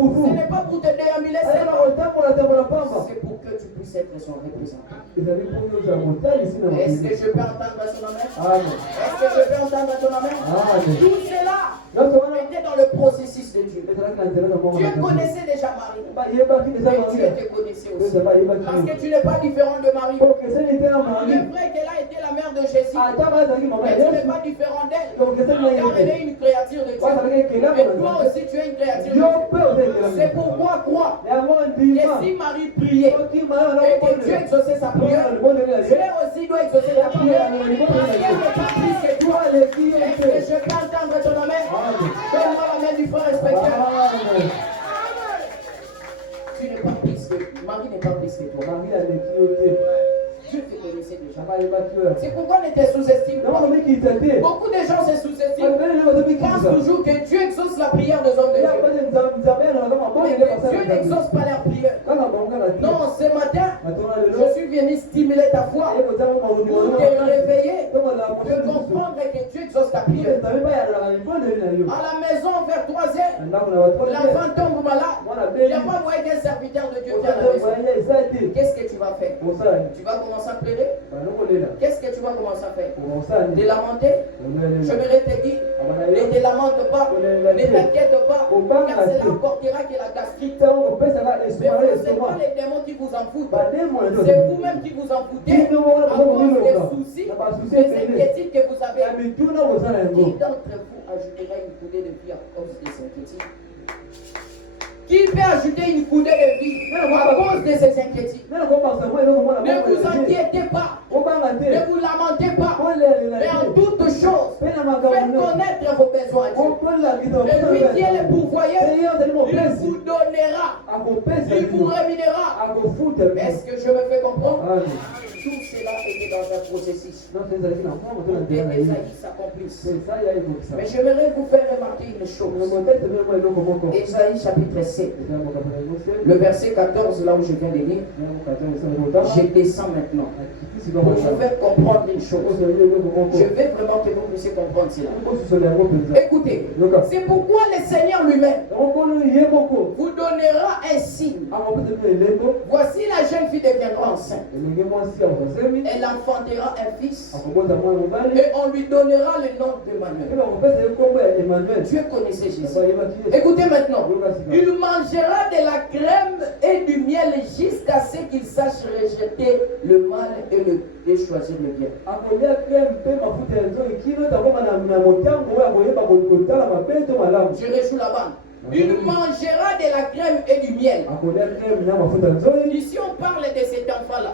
Ce n'est pas pour te déambuler seulement. C'est pour que tu puisses être son représentant. Est-ce que je peux entendre son amen? Est-ce que je peux entendre ton amen? Tout cela était dans le processus de Dieu. Dieu connaissait déjà Marie. Mais Dieu te connaissait aussi. Parce que tu n'es pas différent de Marie. Le vrai qu'elle a été la mère de Jésus. Mais tu n'es pas différent d'elle. Car elle est une créature de Dieu. Mais toi aussi tu es une créature de Dieu. C'est pourquoi crois que si Marie priait et que Dieu exauçait sa prière, Dieu aussi doit exaucer ta prière. Parce qu'elle n'est pas plus que toi. Est-ce que je peux entendre ton amen? Donne-moi la main du frère respecté. Tu n'es pas plus que Marie n'est pas plus que toi. Dieu te connaissait déjà. C'est pourquoi ne te sous-estime pas. Beaucoup de gens se sous-estiment. Ils pensent toujours que Dieu exauce la prière des hommes de Dieu. Mais Dieu n'exauce pas leur prière. Non, ce matin, je suis venu stimuler ta foi pour te réveiller, de comprendre que Dieu exauce ta prière. À la maison, vers 3h, l'enfant tombe malade. Il n'y a pas moyen qu'un serviteur de Dieu vienne à la maison. Qu'est-ce que tu vas faire? Tu vas commencer à pleurer? Qu'est-ce que tu vas commencer à faire? Te lamenter? Je vais te dire, ne te lamente pas, ne t'inquiète pas, car cela apportera que la gastrite. Mais ce n'est pas les démons qui vous en foutent, c'est vous-même qui vous en foutez à cause des soucis, des inquiétudes que vous avez. Qui d'entre vous ajoutera une coudée de vie à cause de ces inquiétudes? Qui peut ajouter une coudée de vie à cause de ces inquiétudes? Ne vous inquiétez pas, ne vous lamentez pas, mais en toutes choses, faites connaître vos besoins à Dieu. Et lui qui est le pourvoyeur, il vous donnera, il vous rémunérera. Est-ce que je me fais comprendre? Tout cela était dans un processus pour que Esaïe s'accomplisse. Mais j'aimerais vous faire remarquer une chose. Esaïe chapitre 7, le verset 14, là où je viens de lire. Je descends maintenant pour vous faire comprendre une chose. Je veux vraiment que vous puissiez comprendre cela. Écoutez, c'est pourquoi le Seigneur lui-même vous donnera un signe. Voici la jeune fille deviendra enceinte. Elle enfantera un fils et on lui donnera le nom d'Emmanuel. Dieu connaissait Jésus. Écoutez maintenant, il mangera de la crème et du miel jusqu'à ce qu'il sache rejeter le mal et choisir le bien. Je réjoue la bande. Il mangera de la crème et du miel. Ici on parle de cet enfant-là.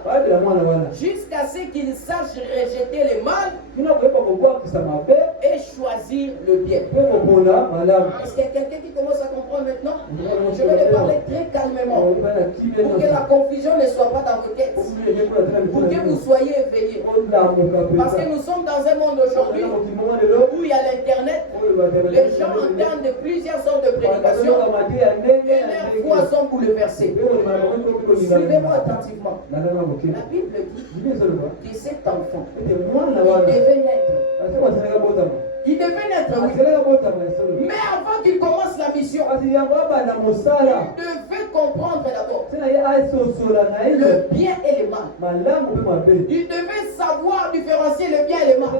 Jusqu'à ce qu'il sache rejeter le mal et choisir le bien. Est-ce qu'il y a quelqu'un qui commence à comprendre maintenant? Je vais le parler très calmement pour que la confusion ne soit pas dans vos têtes, pour que vous soyez éveillés. Parce que nous sommes dans un monde aujourd'hui où il y a l'internet, les gens entendent plusieurs sortes de prédications et leurs voix sont bouleversées. Suivez-moi attentivement. La Bible dit que cet enfant, il devait naître, oui. Mais avant qu'il commence la mission, il devait comprendre d'abord le bien et le mal. Il devait savoir différencier le bien et le mal.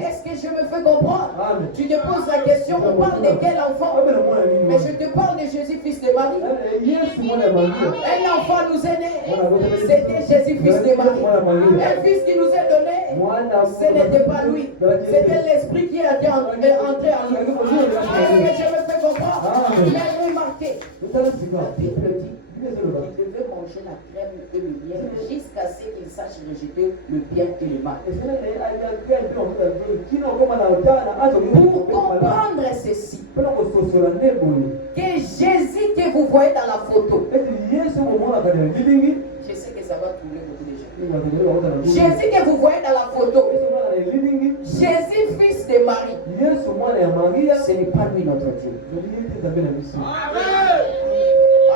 Est-ce que je me fais comprendre? Tu te poses la question, on parle de quel enfant? Mais je te parle de Jésus, fils de Marie. Un enfant nous est né, c'était Jésus, fils de Marie. Un fils qui nous est donné, ce n'était pas lui, c'était l'esprit qui est entré en nous. Est-ce que je me fais comprendre? Il a remarqué. La Bible dit qu'il devait manger la crème et le miel jusqu'à ce qu'il sache rejeter le bien et le mal. Pour comprendre ceci, que Jésus que vous voyez dans la photo, je sais que ça va trouver beaucoup de gens. Jésus que vous voyez dans la photo, Jésus fils de Marie, ce n'est pas lui notre Dieu.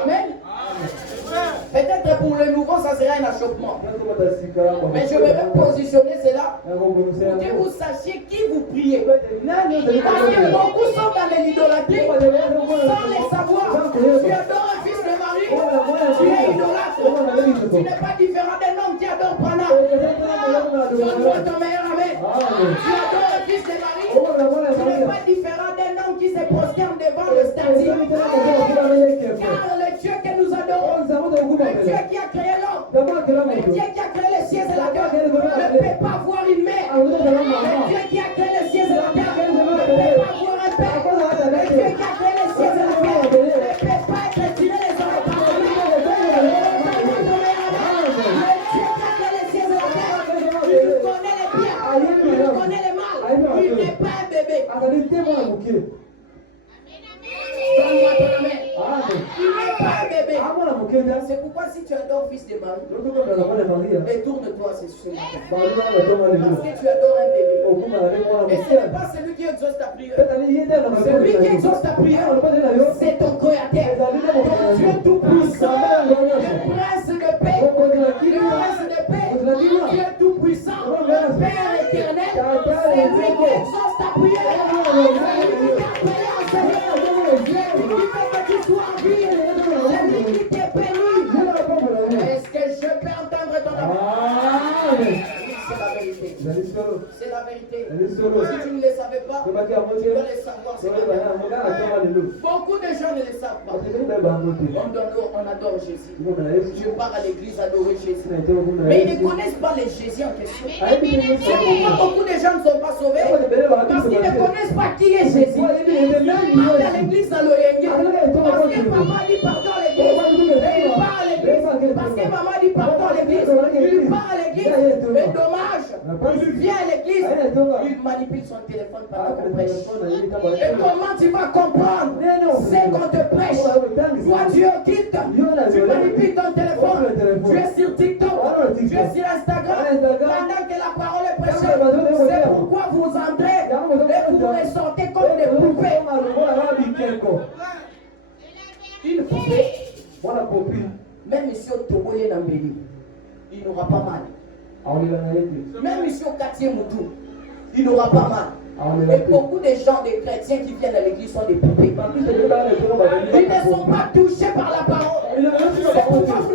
Amen. Peut-être pour le nouveau, ça sera un achoppement. Mais je vais même positionner cela pour que vous sachiez qui vous priez. Parce que beaucoup sont dans l'idolâtrie sans les savoir. Tu adores un fils de Marie, tu es idolâtre. Tu n'es pas différent d'un homme qui adore Prana. Donne-moi ton meilleur amen. Tu adores un fils de Marie, tu n'es pas différent d'un homme qui se prosterne devant le statut. Car le Dieu que nous adorons, le Dieu qui a créé l'homme, le Dieu qui a créé les cieux et la terre, ne peut pas voir une mère. Le Dieu qui a créé les cieux et la terre, ne peut pas voir un père. Le Dieu qui a créé les cieux et la terre, ne peut pas être tiré les oreilles par le Dieu qui a créé les cieux et la terre, il connaît les biens, il connaît les mal, il n'est pas un bébé. Donne-moi ton amen. Il n'est pas un bébé. C'est pourquoi si tu adores fils de Marie, détourne-toi ce matin. Parce que tu adores un bébé. Et ce n'est pas celui qui exauce ta prière. Celui qui exauce ta prière, c'est ton créateur. Ton Dieu tout-puissant. Le prince de paix. Le prince de paix. Dieu tout-puissant. Le Père éternel. C'est lui qui exauce ta prière. C'est lui qui a appelé en Seigneur. Qui fait que tu sois en vie, c'est lui qui t'est béni. Est-ce que je peux entendre ton amen? C'est la vérité. C'est la vérité. Si tu ne le savais pas, tu dois le savoir. C'est la vérité. Beaucoup de gens ne le savent pas. On adore Jésus. Je pars à l'église adorer Jésus. Mais ils ne connaissent pas les Jésus en question. C'est pourquoi beaucoup de gens ne sont pas sauvés. Parce qu'ils ne connaissent pas qui est Jésus. Ils partent à l'église à l'Oyenge. Parce que maman dit pardon à l'église. Et il part à l'église. Parce que maman dit pardon à l'église. Il part à l'église. Mais dommage. Il vient à l'église. Il manipule son téléphone pendant qu'on prêche. Et comment tu vas comprendre ce qu'on te prêche? Toi, tu es au culte. Tu manipules ton téléphone. Tu es sur TikTok. Tu es sur Instagram. Pendant que la parole est prêchée. C'est pourquoi vous entrez et vous ressortez comme des poupées. Une poupée. Même si on te voulait l'embellir, il n'aura pas mal. Même ici au quartier Moutou, il n'aura pas mal. Et beaucoup de gens, des chrétiens qui viennent à l'église sont des poupées. Ils ne sont pas touchés par la parole. C'est pourquoi vous